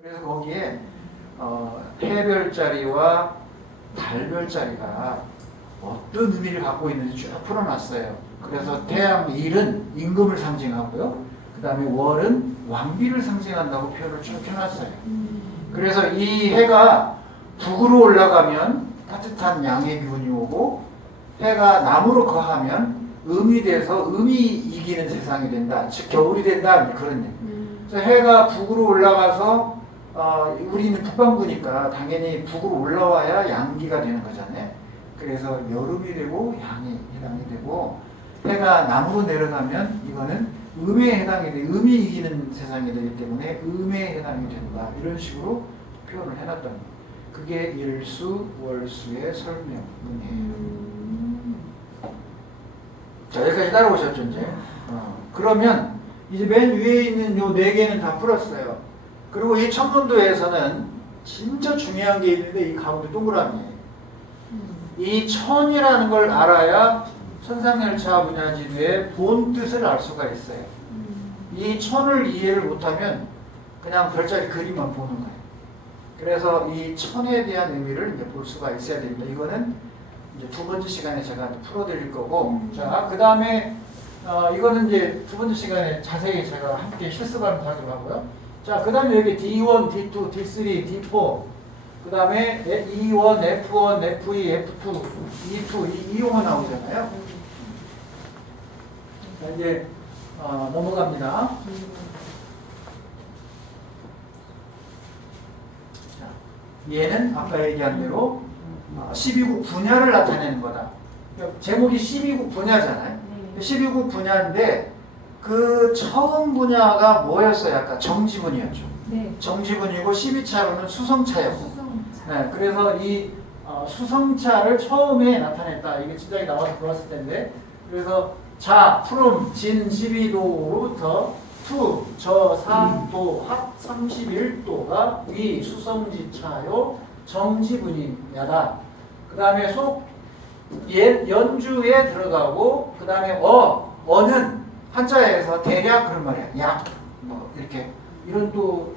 그래서 거기에 해별자리와 달별자리가 어떤 의미를 갖고 있는지 쭉 풀어놨어요. 그래서 태양 일은 임금을 상징하고요. 그 다음에 월은 왕비를 상징한다고 표현을 쭉 해놨어요. 그래서 이 해가 북으로 올라가면 따뜻한 양의 기운이 오고, 해가 남으로 거하면 음이 돼서 음이 이기는 세상이 된다. 즉 겨울이 된다. 그런 얘기. 그래서 해가 북으로 올라가서 우리는 북반구니까 당연히 북으로 올라와야 양기가 되는 거잖아요. 그래서 여름이 되고 양이 해당이 되고, 해가 남으로 내려가면 이거는 음에 해당이 돼, 음이 이기는 세상이 되기 때문에 음에 해당이 된다. 이런 식으로 표현을 해놨다는 거예요. 그게 일수, 월수의 설명이에요. 자, 여기까지 따라오셨죠, 이제? 그러면 이제 맨 위에 있는 요 네 개는 다 풀었어요. 그리고 이 천문도에서는 진짜 중요한 게 있는데 이 가운데 동그라미예요. 이 천이라는 걸 알아야 천상열차 분야지도의 본 뜻을 알 수가 있어요. 이 천을 이해를 못하면 그냥 별자리 그림만 보는 거예요. 그래서 이 천에 대한 의미를 이제 볼 수가 있어야 됩니다. 이거는 이제 두 번째 시간에 제가 풀어드릴 거고, 자, 그 다음에 이거는 이제 두 번째 시간에 자세히 제가 함께 실습하는 하기로 하고요. 자, 그 다음에 여기 D1, D2, D3, D4, 그 다음에 E1, F1, F2, F2, E2, 이 용어 나오잖아요. 자, 이제 넘어갑니다. 자, 얘는 아까 얘기한 대로 12국 분야를 나타내는 거다. 제목이 12국 분야잖아요. 12국 분야인데 그 처음 분야가 뭐였어요? 아까 정지분이었죠. 네. 정지분이고 12차로는 수성차였고. 네, 그래서 이 수성차를 처음에 나타냈다. 이게 진작에 나와서 좋았을 텐데. 그래서 자, 푸름, 진 12도로부터 투, 저, 사, 도, 합 31도가 위 수성지차요 정지분야다. 그 다음에 속 연주에 들어가고, 그 다음에 어는 한자에서 대략 그런 말이야. 약, 뭐 이렇게 이런 또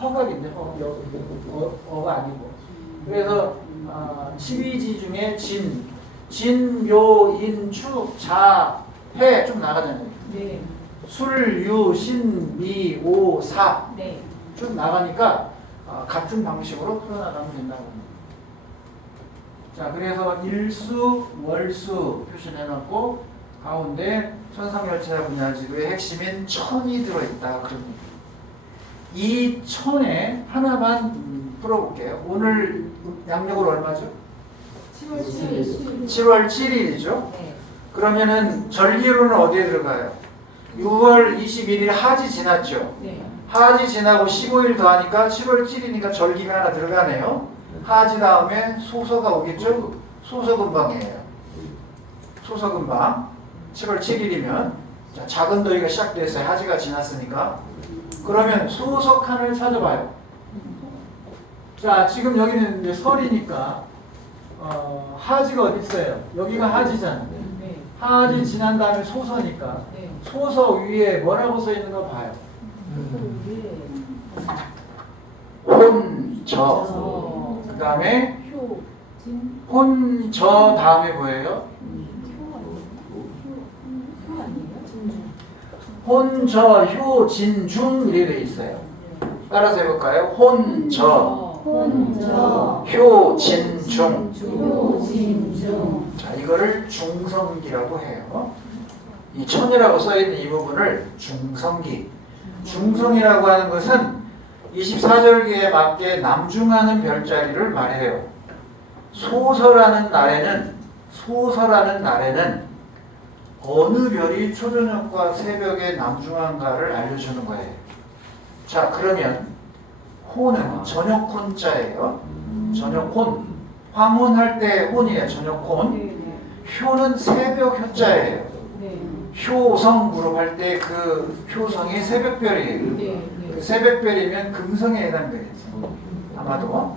허각인데 어가 아니고. 그래서 12지 중에 진, 묘, 인, 축, 자, 해 좀 나가잖아요. 네. 술, 유, 신, 미, 오, 사 네. 쭉 나가니까 같은 방식으로 풀어나가면 된다고 합니다. 자, 그래서 일수, 월수 표시해놨고 가운데 천상열차 분야지도의 핵심인 천이 들어있다. 그럽니다. 이 천에 하나만 풀어볼게요. 오늘 양력으로 얼마죠? 7월 7일이죠. 네. 그러면은 절기로는 어디에 들어가요? 6월 21일 하지 지났죠. 네. 하지 지나고 15일 더하니까 7월 7일이니까 절기가 하나 들어가네요. 하지 다음에 소서가 오겠죠? 소서금방이에요. 소서금방. 7월 7일이면 작은 더위가 시작됐어요. 하지가 지났으니까. 그러면 소석한을 찾아봐요. 자, 지금 여기는 이제 설이니까 하지가 어디 있어요? 여기가 하지잖아요. 하지 지난 다음에 소서니까 소서 위에 뭐라고 써 있는 거 봐요. 혼저. 그 다음에 혼저 다음에 뭐예요? 혼저, 효, 진, 중 이렇게 돼 있어요. 따라서 해볼까요? 혼저, 효, 진, 중. 자, 이거를 중성기라고 해요. 이 천이라고 써있는 이 부분을 중성기. 중성이라고 하는 것은 24절기에 맞게 남중하는 별자리를 말해요. 소서라는 날에는 어느 별이 초저녁과 새벽에 남중한가를 알려주는 거예요. 자, 그러면 혼은 저녁혼자예요. 저녁혼. 황혼할 때 혼이에요. 저녁혼. 효는 새벽 효자예요. 효성 그룹 할 때 그 효성이 새벽별이에요. 그 새벽별이면 금성에 해당되겠죠. 아마도.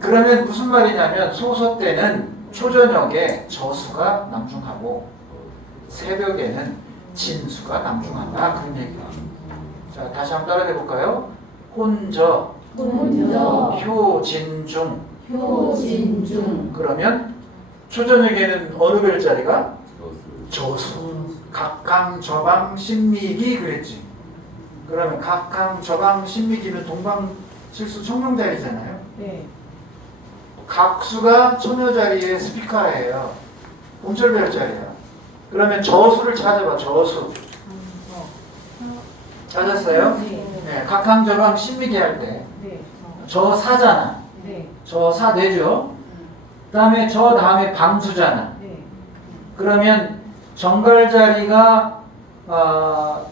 그러면 무슨 말이냐면 소서 때는 초저녁에 저수가 남중하고 새벽에는 진수가 남중한다. 그런 얘기가. 자, 다시 한번 따라해 볼까요? 혼저, 혼저, 효진중. 효진중. 그러면 초저녁에는 어느 별자리가? 저수. 각항, 저방, 신미기 그랬지. 그러면 각항, 저방, 신미기는 동방칠수 청룡자리잖아요. 네. 각수가 처녀자리의 스피커예요. 음절별자리야. 그러면 저수를 찾아봐. 저수. 찾았어요? 네. 네, 각항, 저방, 신미기 할 때 네. 저사잖아. 네. 저사 되죠. 그 다음에 저 다음에 방수잖아. 네. 그러면 정갈자리가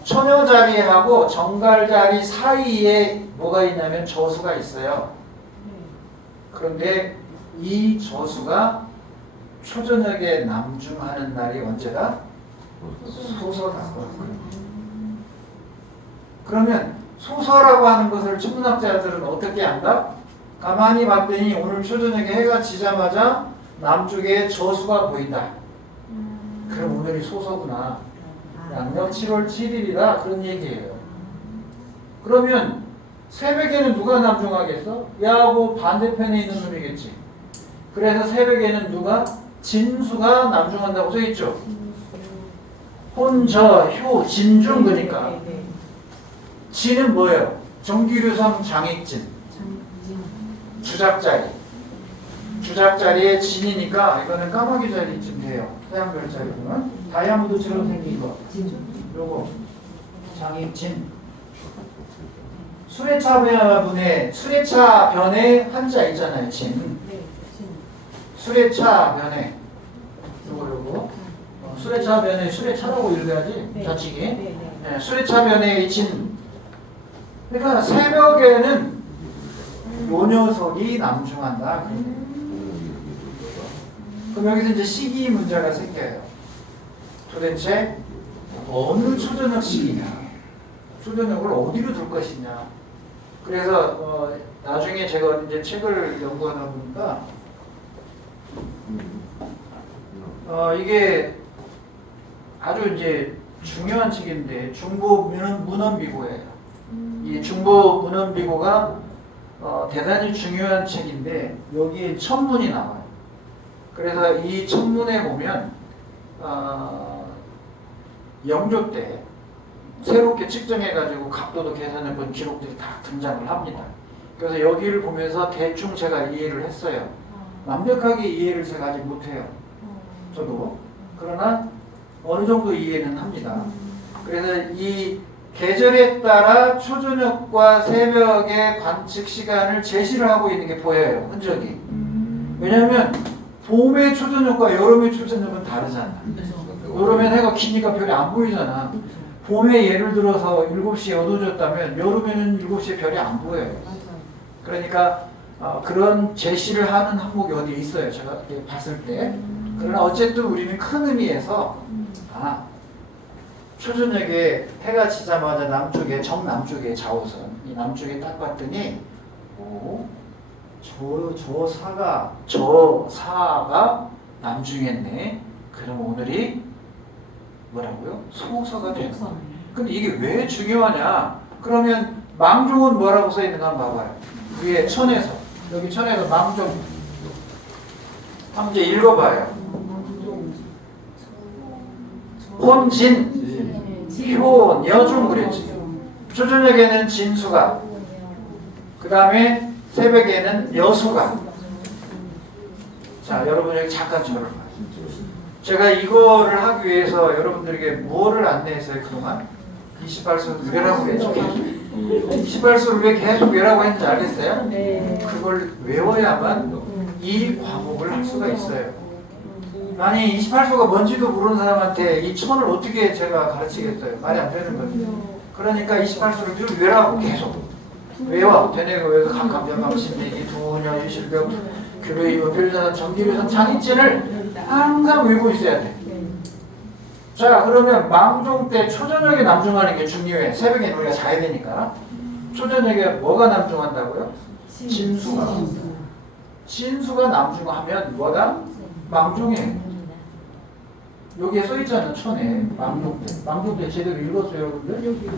처녀자리하고 정갈자리 사이에 뭐가 있냐면 저수가 있어요. 그런데 이 저수가 초저녁에 남중하는 날이 언제다? 소서다. 그러면 소서라고 하는 것을 천문학자들은 어떻게 안다? 가만히 봤더니 오늘 초저녁에 해가 지자마자 남쪽에 저수가 보인다. 그럼 오늘이 소서구나. 양력 7월 7일이다. 그런 얘기예요. 그러면 새벽에는 누가 남중하겠어? 야하고 반대편에 있는 놈이겠지. 그래서 새벽에는 누가? 진수가 남중한다고 써있죠. 혼저, 효, 진중 그러니까. 진은 뭐예요? 정기류성 장익진. 주작자리. 주작자리의 진이니까 이거는 까마귀 자리쯤 돼요. 태양별 자리 보면. 다이아몬드처럼 생긴 거. 요거. 장익진. 수레차 변에 한자 있잖아요. 진. 수레차 변에. 요거. 수레차 변에 수레차라고 읽어야지. 좌측이. 네, 수레차 변에 진. 그러니까 새벽에는 요 녀석이 남중한다. 그럼 여기서 이제 시기 문제가 생겨요. 도대체 어느 초저녁 시기냐? 초저녁을 어디로 둘 것이냐? 그래서 나중에 제가 이제 책을 연구하다 보니까 이게 아주 이제 중요한 책인데 중보 문헌비고예요. 이 중보 문헌비고가 대단히 중요한 책인데 여기에 천문이 나와요. 그래서 이 천문에 보면 영조 때 새롭게 측정해가지고 각도도 계산해본 기록들이 다 등장을 합니다. 그래서 여기를 보면서 대충 제가 이해를 했어요. 완벽하게 이해를 제가 아직 못해요. 저도. 그러나 어느 정도 이해는 합니다. 그래서 이 계절에 따라 초저녁과 새벽의 관측 시간을 제시를 하고 있는 게 보여요. 흔적이. 왜냐하면 봄의 초저녁과 여름의 초저녁은 다르잖아. 여름엔 해가 기니까 별이 안 보이잖아. 봄에 예를 들어서 7시에 어두워졌다면 여름에는 7시에 별이 안 보여요. 그러니까 그런 제시를 하는 항목이 어디에 있어요. 제가 봤을 때. 그러나 어쨌든 우리는 큰 의미에서 초저녁에 해가 지자마자 남쪽에 정남쪽에 자오선 이 남쪽에 딱 봤더니 저 사가 남중했네. 그럼 오늘이 뭐라고요? 소서가 되는 거예요. 근데 이게 왜 중요하냐? 그러면 망종은 뭐라고 써 있는가 한번 봐봐요. 위에 천에서 여기 천에서 망종 한번 이제 읽어봐요. 혼진 효, 여중 그랬지. 초저녁에는 진수가, 그 다음에 새벽에는 여수가. 자, 여러분 여기 잠깐 저를 봐요. 제가 이거를 하기 위해서 여러분들에게 뭐를 안내했어요 그동안? 28수를 외라고 했죠. 28수를 왜 계속 외라고 했는지 알겠어요? 그걸 외워야만 이 과목을 할 수가 있어요. 아니 28수가 뭔지도 모르는 사람한테 이 천을 어떻게 제가 가르치겠어요? 말이 안 되는 거죠. 그러니까 28수를 늘 외라고 계속 외워. 되뇌고 외워서 각감전방 신내기 두녀 유실병 교류이고 별자산 정기류선 장인진을 항상 외우고 있어야 돼. 자, 그러면 망종 때 초저녁에 남중하는 게 중요해. 새벽에 우리가 자야 되니까. 초저녁에 뭐가 남중한다고요? 진수가. 진수가 남중하면 뭐다? 망종해. 여기에 써있잖아, 천에. 망종 때. 망종 때 제대로 읽었어요, 여러분들? 여기.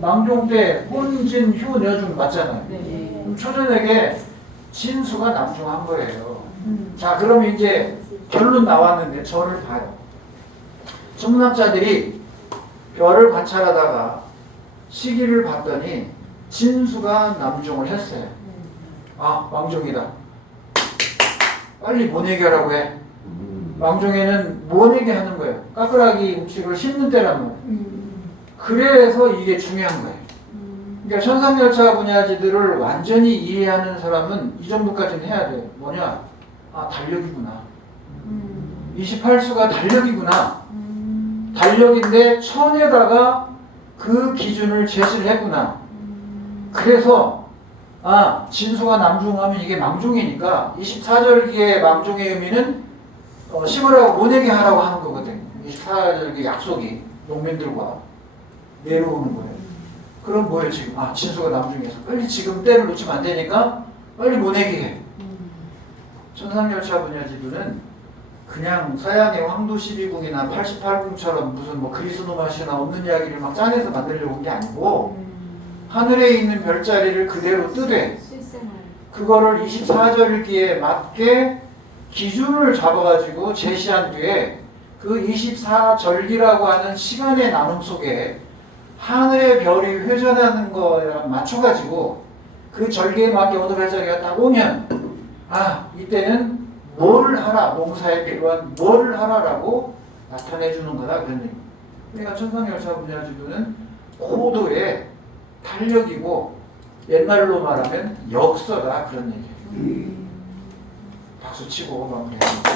망종 때 혼진 휴 여중 맞잖아요. 네. 그럼 초전에게 진수가 남중한 거예요. 자, 그럼 이제 결론 나왔는데 저를 봐요. 중남자들이 별을 관찰하다가 시기를 봤더니 진수가 남중을 했어요. 아, 망종이다. 빨리 모내기하라고 해. 망종에는 모내기 하는 거예요. 까꾸라기 음식을 씹는 때란 말이에요. 그래서 이게 중요한 거예요. 그러니까 천상열차 분야지들을 완전히 이해하는 사람은 이 정도까지는 해야 돼요. 뭐냐? 아, 달력이구나. 28수가 달력이구나. 달력인데 천에다가 그 기준을 제시를 했구나. 그래서 아, 진수가 남중하면 이게 망중이니까 24절기의 망중의 의미는 씹으라고 모내게 하라고 하는 거거든요. 24절기 약속이 농민들과 내려오는 거예요. 그럼 뭐예요 지금? 아, 진수가 남중에서 빨리 지금 때를 놓치면 안 되니까 빨리 모내게 해. 천상열차 분야지도는 그냥 서양의 황도 12궁이나 88궁처럼 무슨 뭐 그리스노마시나 없는 이야기를 막 짜내서 만들려고 온 게 아니고 하늘에 있는 별자리를 그대로 뜨되 그거를 24절기에 맞게 기준을 잡아가지고 제시한 뒤에 그 24절기라고 하는 시간의 나눔 속에 하늘의 별이 회전하는 거랑 맞춰가지고 그 절기에 맞게 어느 별자리가 딱 오면 아, 이때는 뭐를 하라, 농사에 필요한 뭐를 하라라고 나타내주는 거다 그런 얘기. 그러니까 천상열차 분야지도는 고도의 탄력이고 옛날로 말하면 역서다 그런 얘기예요. 박수 치고 마무리합니다.